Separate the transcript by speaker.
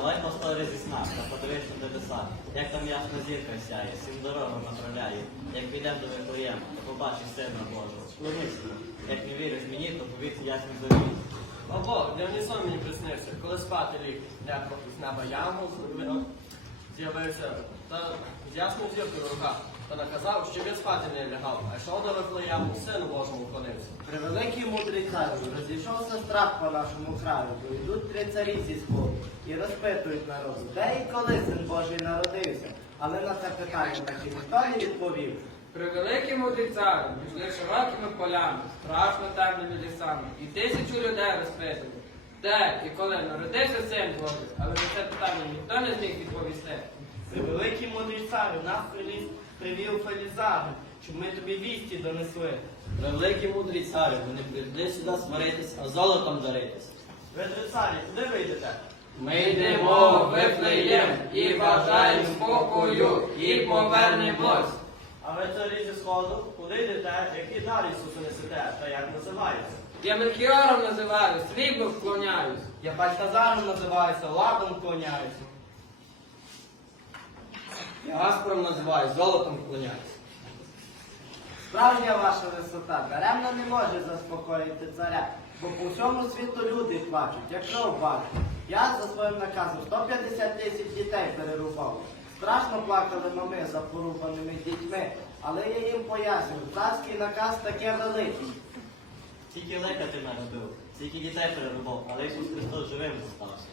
Speaker 1: Вставай постори зі сна та подивись на небеса, як там ясна зірка сяє, всім дорогу направляє. Як підемо до Вифлеєма, то побачиш сина Божого. Склонися, як не віриш мені, то повірся ясній зорі.
Speaker 2: О Бог, мені сон мені приснився, коли спати ліг, я з неба яму з'явився, та з ясною зіркою в руках, та наказав, щоб я спати не лягав, а йшов до Вифлеєму, сину Божому вклонився.
Speaker 3: Царю, розійшовся страх по нашому краю, бо йдуть три царі зі сходу і розпитують народ, де і коли син Божий народився. Але на це питання так і ніхто не відповів.
Speaker 4: Превеликий мудрий цар, пішли широкими полями, страшно темними лісами, і тисячу людей розпитували, де і коли народився син Божий, але на це питання ніхто не зміг відповісти.
Speaker 3: Превеликий мудрий царю, нас привів Фелізари, щоб ми тобі вісті донесли.
Speaker 1: Превеликий мудрий царю, вони прийшли сюди сваритись, а золотом даритись.
Speaker 3: Ви три царі, куди ви йдете?
Speaker 4: Ми йдемо в Вифлеєм і бажаємо спокою, і повернемось.
Speaker 2: А ви царі зі сходу, куди йдете, який дар Ісусу несете, та як називається?
Speaker 4: Я Мелхіором називаю, срібло вклоняюсь.
Speaker 3: Я Бальтазаром називаюся, ладом вклоняюся.
Speaker 1: Я Гаспором називаю, золотом вклоняюсь.
Speaker 3: Справжня ваша висота даремно не може заспокоїти царя, бо по всьому світу люди плачуть, як кров бачать. Я за своїм наказом 150 тисяч дітей перерубав. Страшно плакали мами за порубаними дітьми, але я їм пояснюю, царський наказ таке великий.
Speaker 1: Тільки лека ти народив, стільки дітей перерубав, але Ісус Христос живим зостався.